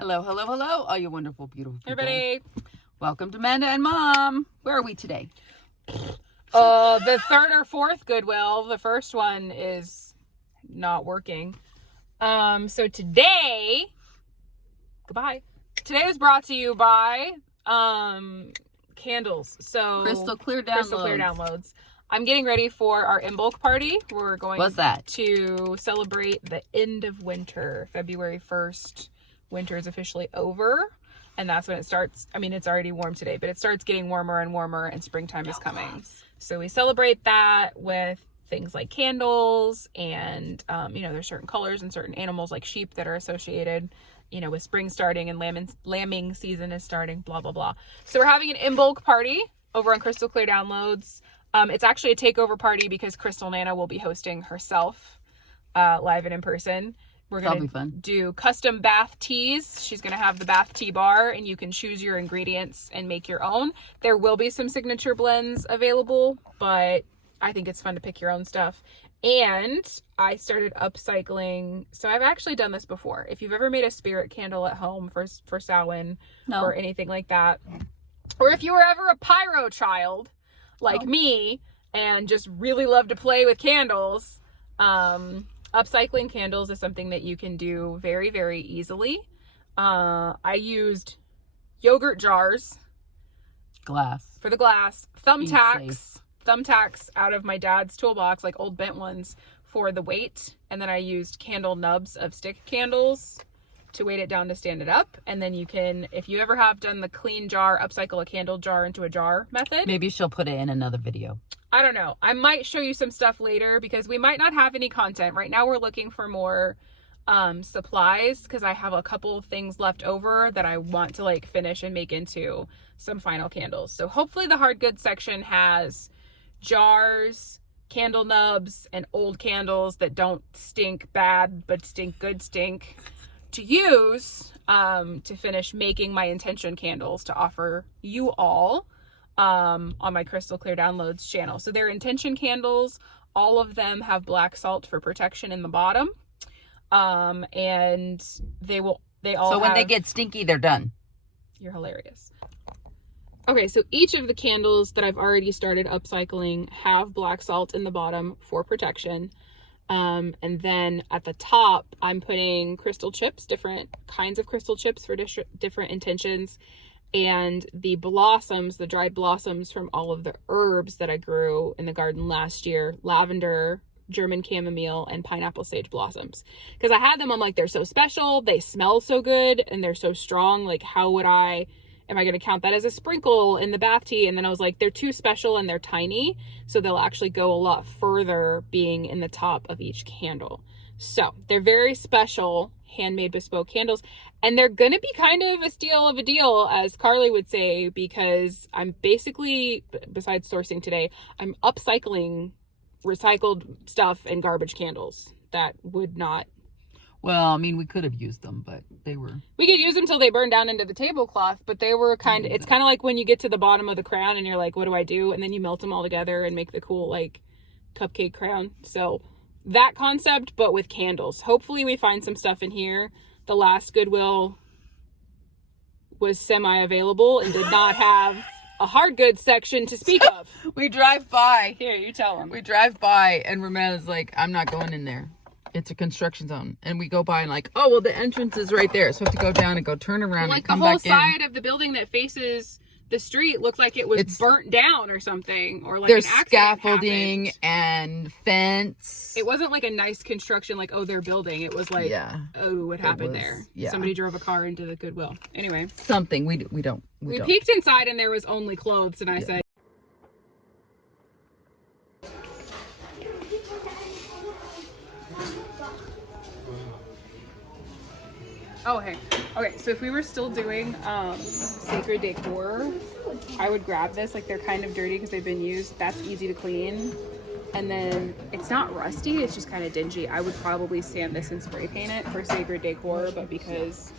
Hello, hello, hello, all you wonderful, beautiful people. Everybody. Welcome to Manda and Mom. Where are we today? The third or fourth Goodwill. The first one is not working. So today, goodbye. Today is brought to you by candles. So Crystal Clear Downloads. I'm getting ready for our in bulk party. We're going to celebrate the end of winter. February 1st. Winter is officially over. And that's when it starts. I mean, it's already warm today, but it starts getting warmer and warmer and springtime is coming. So we celebrate that with things like candles and, there's certain colors and certain animals like sheep that are associated, with spring starting and lambing season is starting, blah, blah, blah. So we're having an in bulk party over on Crystal Clear Downloads. It's actually a takeover party because Crystal Nana will be hosting herself live and in person. We're going to do custom bath teas. She's going to have the bath tea bar and you can choose your ingredients and make your own. There will be some signature blends available, but I think it's fun to pick your own stuff. And I started upcycling. So I've actually done this before. If you've ever made a spirit candle at home for Samhain or anything like that, or if you were ever a pyro child like me and just really love to play with candles, upcycling candles is something that you can do very, very easily. I used yogurt jars. For the glass. Thumbtacks out of my dad's toolbox, like old bent ones, for the weight. And then I used candle nubs of stick candles to weight it down to stand it up. And then you can, if you ever have done the clean jar, upcycle a candle jar into a jar method. Maybe she'll put it in another video. I don't know. I might show you some stuff later because we might not have any content. Right now we're looking for more supplies because I have a couple things left over that I want to finish and make into some final candles. So hopefully the hard goods section has jars, candle nubs, and old candles that don't stink bad but stink good stink to use to finish making my intention candles to offer you all on my Crystal Clear Downloads channel. So they're intention candles. All of them have black salt for protection in the bottom. And they all So when they get stinky, they're done. You're hilarious. Okay, so each of the candles that I've already started upcycling have black salt in the bottom for protection. And then at the top, I'm putting crystal chips, different kinds of crystal chips for different intentions. And the blossoms, the dried blossoms from all of the herbs that I grew in the garden last year, lavender, German chamomile, and pineapple sage blossoms. Because I had them, I'm like, they're so special, they smell so good, and they're so strong. Like, am I going to count that as a sprinkle in the bath tea? And then I was like, they're too special and they're tiny, so they'll actually go a lot further being in the top of each candle. So they're very special, handmade bespoke candles. And they're going to be kind of a steal of a deal, as Carly would say, because I'm basically, besides sourcing today, I'm upcycling recycled stuff and garbage candles that would not. Well, I mean, we could have used them, but we could use them till they burn down into the tablecloth, but they were it's kind of like when you get to the bottom of the crown and you're like, what do I do? And then you melt them all together and make the cool, cupcake crown. So that concept, but with candles. Hopefully we find some stuff in here. The last Goodwill was semi-available and did not have a hard goods section to speak of. We drive by. Here, you tell them. We drive by and Ramena's like, I'm not going in there. It's a construction zone. And we go by and the entrance is right there. So we have to go down and go turn around and come back in. The whole side of the building that faces the street looked like it was burnt down or something, or there's scaffolding happened. And fence. It wasn't like a nice construction, they're building. It was what happened there? Yeah. Somebody drove a car into the Goodwill. Anyway, something we peeked inside and there was only clothes, and I said, oh, hey. Okay, so if we were still doing sacred decor, I would grab this. They're kind of dirty because they've been used. That's easy to clean. And then it's not rusty, it's just kind of dingy. I would probably sand this and spray paint it for sacred decor, but because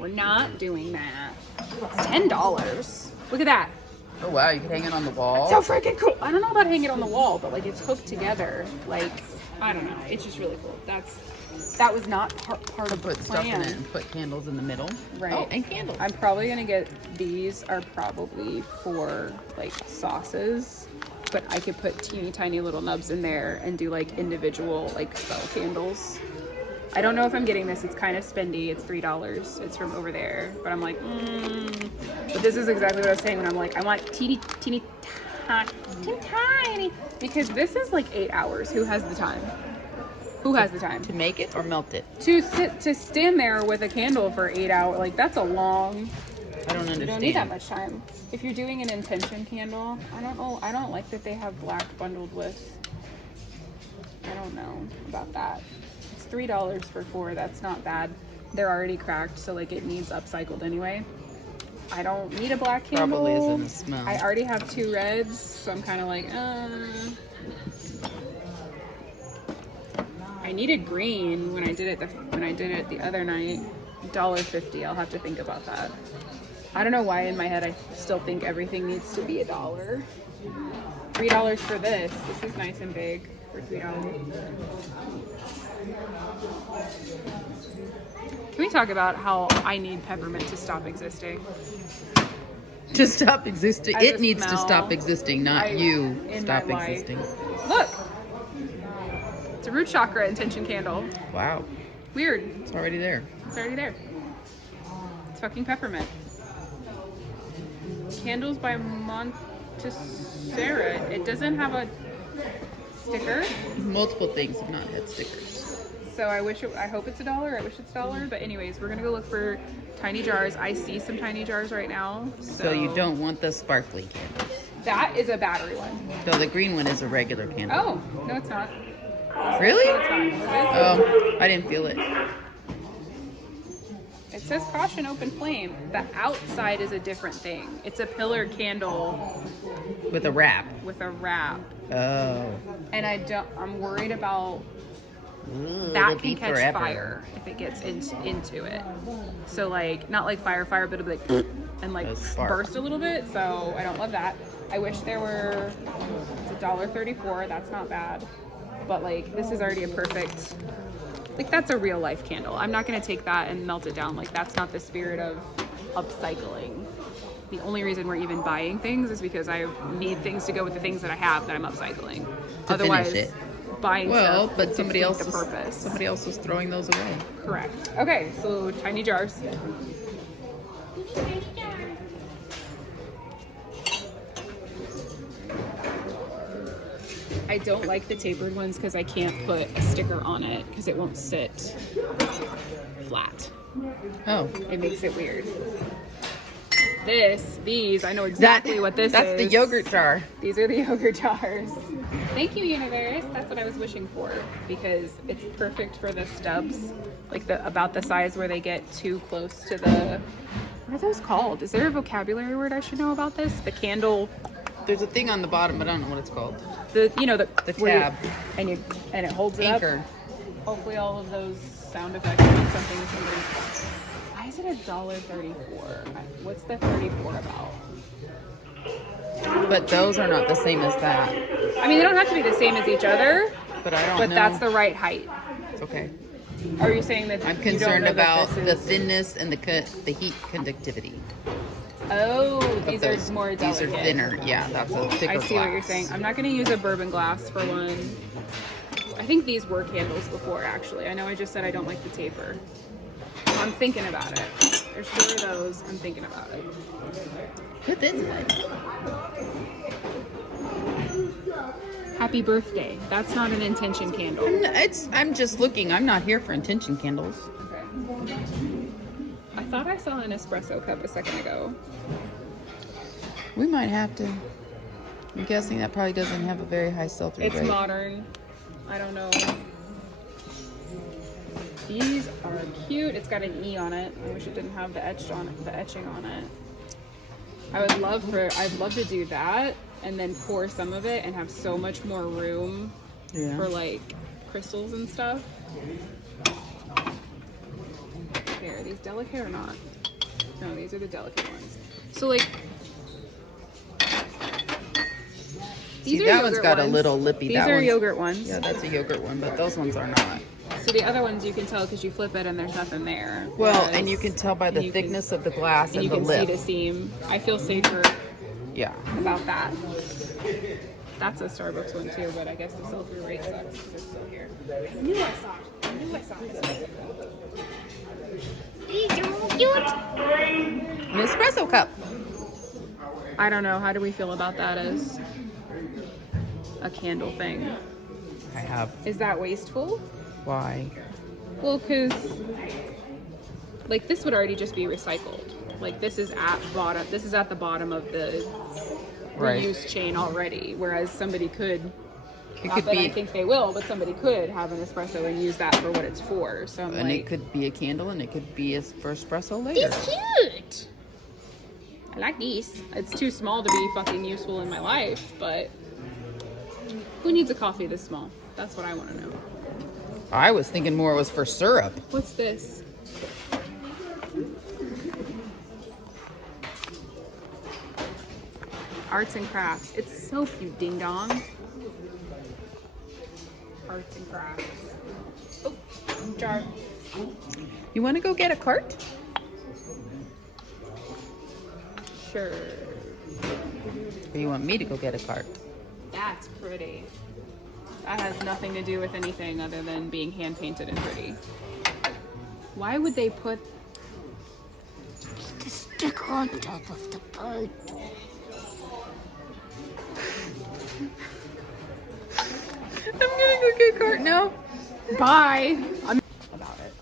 we're not doing that, it's $10. Look at that. Oh, wow, you can hang it on the wall? That's so freaking cool. I don't know about hanging it on the wall, but it's hooked together. I don't know. It's just really cool. That's That was not part of the Put stuff in plan. it and put candles in the middle. Right. Oh, and candles. I'm probably gonna get, these are probably for like sauces, but I could put teeny tiny little nubs in there and do like individual like spell candles. I don't know if I'm getting this. It's kind of spendy. It's $3. It's from over there, but I'm like, But this is exactly what I was saying when I'm like, I want teeny tiny, because this is like 8 hours. Who has the time? Who has the time to make it or melt it? to stand there with a candle for 8 hours? Like, that's a long. I don't understand. You don't need that much time. If you're doing an intention candle, I don't know. I don't like that they have black bundled with. I don't know about that. It's $3 for 4. That's not bad. They're already cracked, so like it needs upcycled anyway. I don't need a black candle. Probably isn't a smell. I already have 2 reds, so I'm kind of like, I needed green when I did it the other night. $1.50. I'll have to think about that. I don't know why in my head I still think everything needs to be $1. $3 for this. This is nice and big for $3. Can we talk about how I need peppermint to stop existing? To stop existing. It needs to smell stop existing, not you in stop my life. existing. Look! It's a root chakra intention candle. Wow. Weird. It's already there. It's already there. It's fucking peppermint. Candles by Montessori. It doesn't have a sticker. Multiple things have not had stickers. So I hope it's $1. I wish it's $1. But anyways, we're gonna go look for tiny jars. I see some tiny jars right now. So you don't want the sparkly candles. That is a battery one. So the green one is a regular candle. Oh, no it's not. Really? No, it's not. It is. Oh, I didn't feel it. It says caution open flame. The outside is a different thing. It's a pillar candle With a wrap. with a wrap. Oh. And I'm worried about Ooh, that it'll be can catch forever. fire if it gets into it. So like, not like fire, but it'll be like, and like A spark. burst a little bit. So I don't love that. I wish there were, it's $1.34. That's not bad. But like, this is already a perfect, like that's a real life candle. I'm not going to take that and melt it down. Like that's not the spirit of upcycling. The only reason we're even buying things is because I need things to go with the things that I have that I'm upcycling. To Otherwise, finish it. buying Well, stuff but somebody else defeats the purpose. somebody else was throwing those away. Correct. Okay, so tiny jars. I don't like the tapered ones because I can't put a sticker on it because it won't sit flat. Oh. It makes it weird. These, I know exactly what this That's is. the yogurt jar. These are the yogurt jars. Thank you, universe. That's what I was wishing for because it's perfect for the stubs, like about the size where they get too close to the. What are those called? Is there a vocabulary word I should know about this? The candle. There's a thing on the bottom, but I don't know what it's called. The The tab. and it holds it Anchor. up. Hopefully, all of those sound effects mean something to somebody. Why is it $1.34? What's the 34 about? But those are not the same as that. I mean, they don't have to be the same as each other, But I don't but know. that's the right height. It's okay. Are you saying that I'm you don't concerned know that about this the is- thinness and the heat conductivity. Oh, these are those. more These delicate. are thinner. Yeah, that's a thicker I see what you're glass. saying. I'm not going to use a bourbon glass for one. I think these were candles before, actually. I know I just said I don't like the taper. I'm thinking about it. There's 4 of those. I'm thinking about it. Put this in. Happy birthday. That's not an intention candle. I'm just looking. I'm not here for intention candles. Okay. I thought I saw an espresso cup a second ago. We might have to. I'm guessing that probably doesn't have a very high sell-through It's rate. modern. I don't know. These are cute. It's got an E on it. I wish it didn't have the etching on it. I'd love to do that and then pour some of it and have so much more room for like crystals and stuff. Okay, are these delicate or not? No, these are the delicate ones. So like See, these are that one's yogurt got ones. a little lippy. These That are one's- yogurt ones. Yeah, that's a yogurt one, but those ones are not. So the other ones you can tell because you flip it and there's nothing there. Well, and you can tell by the thickness of the glass and you the can lip. see the seam. I feel safer about that. That's a Starbucks one too, but I guess the sell-through rate sucks because it's still here. I knew I saw it. An espresso cup. I don't know. How do we feel about that as a candle thing? I have. Is that wasteful? Why? Well, because like this would already just be recycled. Like this is at the bottom of the reuse chain already. Whereas somebody could, I think they will, but somebody could have an espresso and use that for what it's for. So it could be a candle and it could be for espresso later. It's cute. I like these. It's too small to be fucking useful in my life, but who needs a coffee this small? That's what I want to know. I was thinking more it was for syrup. What's this? Arts and crafts. It's so cute, ding dong. Arts and crafts. Oh, jar. You want to go get a cart? Sure. Or you want me to go get a cart? That's pretty. That has nothing to do with anything other than being hand painted and pretty. Why would they put the sticker on top of the bird? I'm gonna go get a cart now. Bye. I'm about it.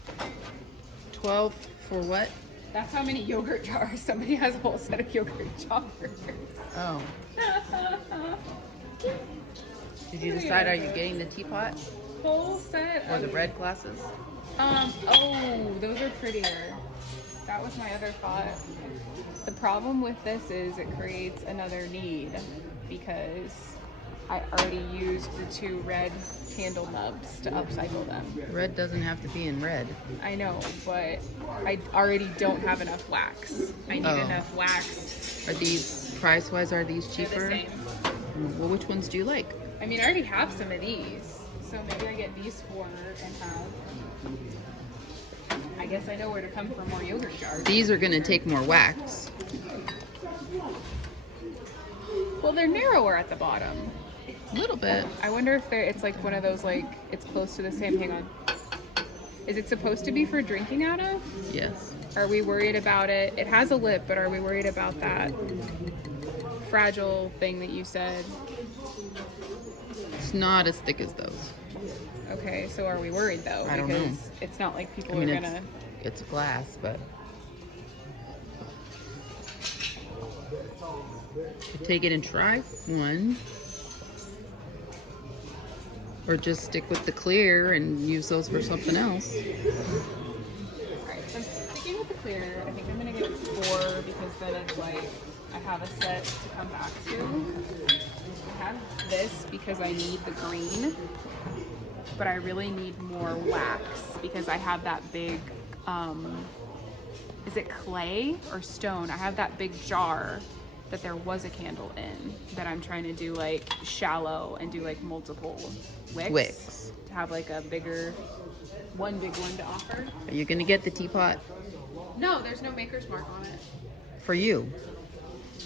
12 for what? That's how many yogurt jars. Somebody has a whole set of yogurt jars. Oh. Did you decide, are you getting the teapot? Whole set or the red glasses? Oh, those are prettier. That was my other thought. The problem with this is it creates another need because I already used the 2 red candle nubs to upcycle them. Red doesn't have to be in red. I know, but I already don't have enough wax. I need enough wax. Are these, price-wise, are these cheaper? They're the same. Well, which ones do you like? I mean, I already have some of these, so maybe I get these 4 and have... I guess I know where to come for more yogurt jars. These are going to take more wax. Well, they're narrower at the bottom. A little bit. I wonder if it's like one of those, like, it's close to the same. Hang on. Is it supposed to be for drinking out of? Yes. Are we worried about it? It has a lip, but are we worried about that fragile thing that you said? It's not as thick as those. Okay, so are we worried though? I don't know. It's not like people are gonna... It's glass, but... Take it and try one. Or just stick with the clear and use those for something else. Alright, so I'm sticking with the clear. I think I'm gonna get 4 because then it's like I have a set to come back to. I have this because I need the green, but I really need more wax because I have that big, is it clay or stone? I have that big jar that there was a candle in that I'm trying to do like shallow and do like multiple wicks to have like a bigger, one big one to offer. Are you gonna get the teapot? No, there's no maker's mark on it. For you?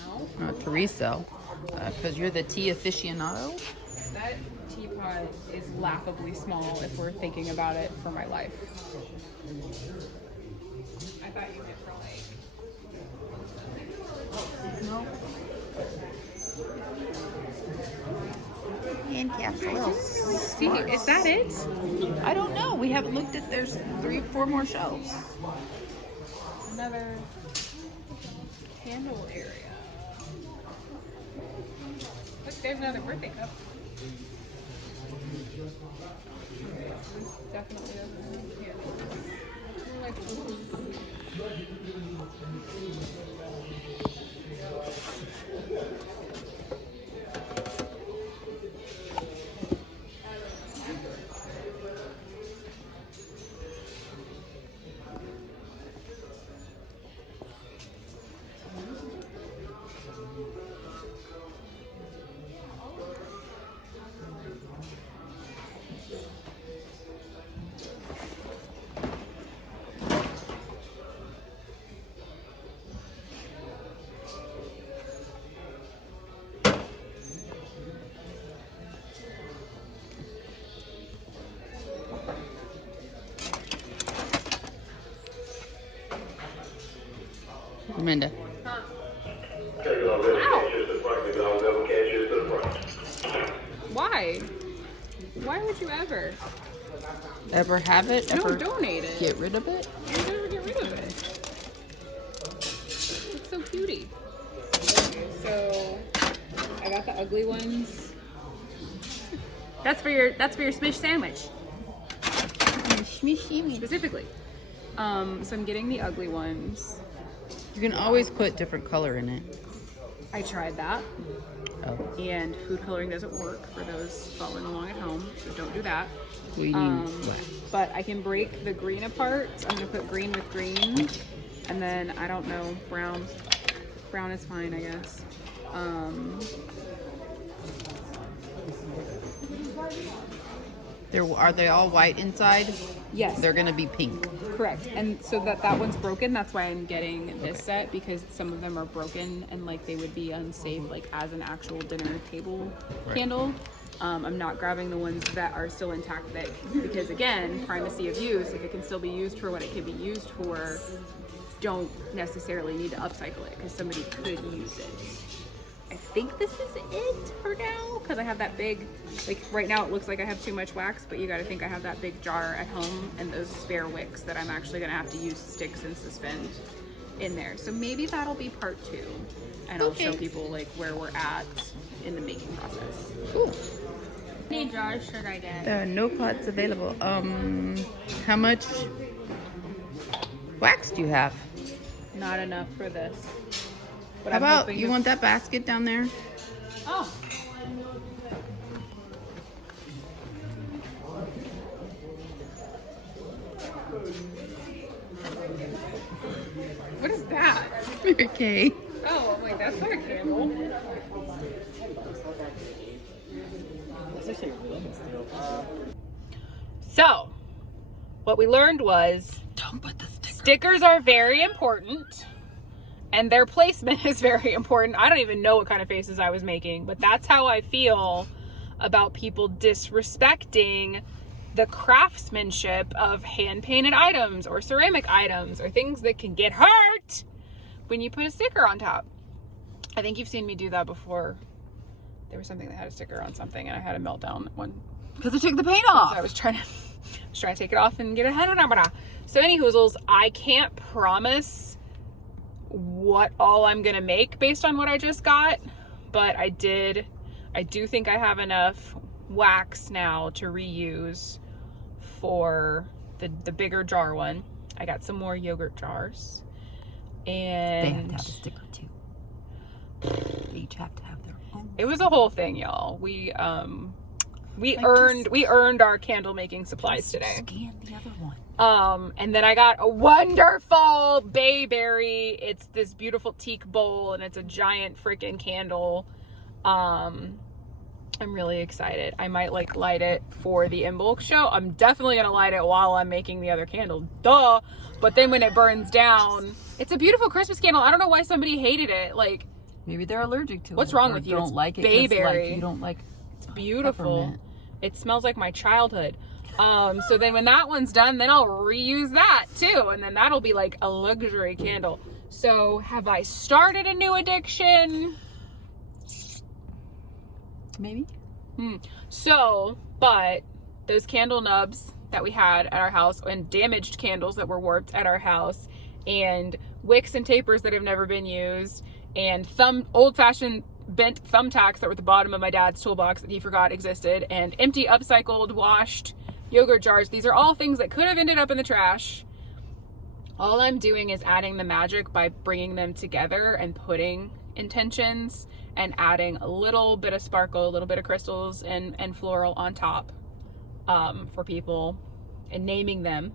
No. Not to resell. Because you're the tea aficionado? That teapot is laughably small if we're thinking about it for my life. I thought you meant for like... No. Hand capsule. See, is that it? I don't know. We haven't looked at, there's 3 or 4 more shelves. Another candle area. Look, there's another birthday cup. This definitely doesn't have candles. More like Manda. Huh. Why? Why would you ever? Ever have it? No, Ever donate it. get rid of it? You never get rid of it. It's so cutie. Okay, so I got the ugly ones. That's for your smish sandwich. Specifically. So I'm getting the ugly ones. You can always put different color in it. I tried that. Oh. And food coloring doesn't work for those following along at home, so don't do that. We need wax. But I can break the green apart. So I'm gonna put green with green, and then I don't know, brown. Brown is fine, I guess. Are they all white inside? Yes. They're gonna be pink. Correct. And so that one's broken. That's why I'm getting this set, because some of them are broken and like they would be unsafe like as an actual dinner table candle. I'm not grabbing the ones that are still intact because again, primacy of use, if it can still be used for what it can be used for, don't necessarily need to upcycle it because somebody could use it. I think this is it for now because I have that big, like right now it looks like I have too much wax, but you got to think I have that big jar at home and those spare wicks that I'm actually going to have to use sticks and suspend in there. So maybe that'll be part 2 and I'll show people like where we're at in the making process. Cool. How many jars should I get? No pots available. How much wax do you have? Not enough for this. But How about you want that basket down there? Oh. What is that? Okay. Oh, I'm like, that's not a candle. So, what we learned was Don't put the sticker. stickers are very important. And their placement is very important. I don't even know what kind of faces I was making, but that's how I feel about people disrespecting the craftsmanship of hand-painted items or ceramic items or things that can get hurt when you put a sticker on top. I think you've seen me do that before. There was something that had a sticker on something and I had a meltdown one. Because I took the paint off. I was trying to take it off and get a head on it. So any hoozles, I can't promise what all I'm gonna make based on what I just got, but I do think I have enough wax now to reuse for the bigger jar one. I got some more yogurt jars, and They have to have a sticker too. They each have to have their own. it was a whole thing, y'all. We earned our candle making supplies today. Scan the other one. And then I got a wonderful bayberry. It's this beautiful teak bowl and it's a giant freaking candle. I'm really excited. I might like light it for the in bulk show. I'm definitely gonna light it while I'm making the other candle. Duh. But then when it burns down, it's a beautiful Christmas candle. I don't know why somebody hated it. Like, maybe they're allergic to it. what's wrong with you? Don't It's like it. bayberry. Like, you don't like. It's beautiful. Peppermint. It smells like my childhood. So then when that one's done, then I'll reuse that too. And then that'll be like a luxury candle. So have I started a new addiction? Maybe. So, but those candle nubs that we had at our house and damaged candles that were warped at our house and wicks and tapers that have never been used and old-fashioned bent thumbtacks that were at the bottom of my dad's toolbox that he forgot existed and empty upcycled washed yogurt jars. These are all things that could have ended up in the trash. All I'm doing is adding the magic by bringing them together and putting intentions and adding a little bit of sparkle, a little bit of crystals and floral on top for people and naming them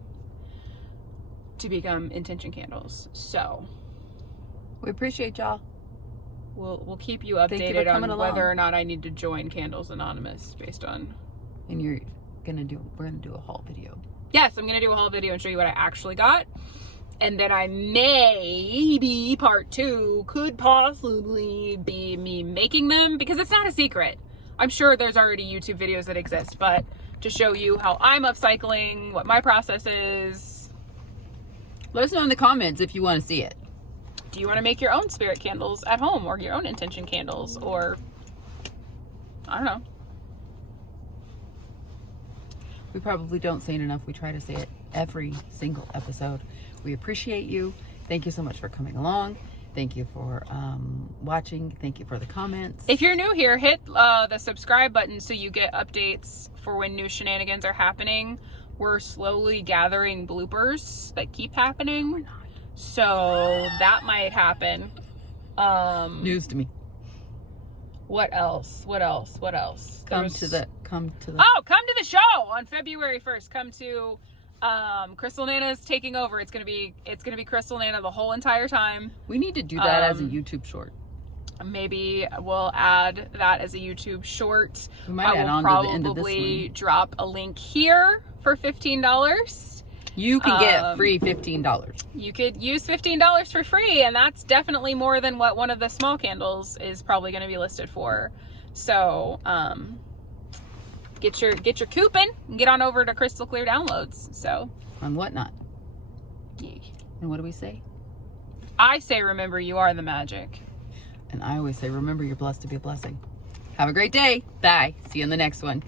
to become intention candles. So We appreciate y'all. we'll keep you Thank you for updated on coming whether along. or not I need to join Candles Anonymous based on. And we're gonna do a haul video. Yes, I'm gonna do a whole video and show you what I actually got. And then I maybe part 2 could possibly be me making them because it's not a secret. I'm sure there's already YouTube videos that exist, but to show you how I'm upcycling, what my process is. Let us know in the comments if you want to see it. do you want to make your own spirit candles at home, or your own intention candles, or I don't know. We probably don't say it enough. We try to say it every single episode. We appreciate you. Thank you so much for coming along. Thank you for watching. Thank you for the comments. If you're new here, hit the subscribe button so you get updates for when new shenanigans are happening. We're slowly gathering bloopers that keep happening. We're not. So that might happen. News to me. What else? Come to the come to the show on February 1st. Come to Crystal Nana's taking over. It's gonna be Crystal Nana the whole entire time. We need to do that as a YouTube short. Maybe we'll add that as a YouTube short. We might add on to the end of this one. Probably drop a link here for $15. You can get free $15. You could use $15 for free, and that's definitely more than what one of the small candles is probably going to be listed for. So, get your coupon and get on over to Crystal Clear Downloads. So on Whatnot. Yeah. And what do we say? I say, remember, you are the magic. And I always say, remember, you're blessed to be a blessing. Have a great day. Bye. See you in the next one.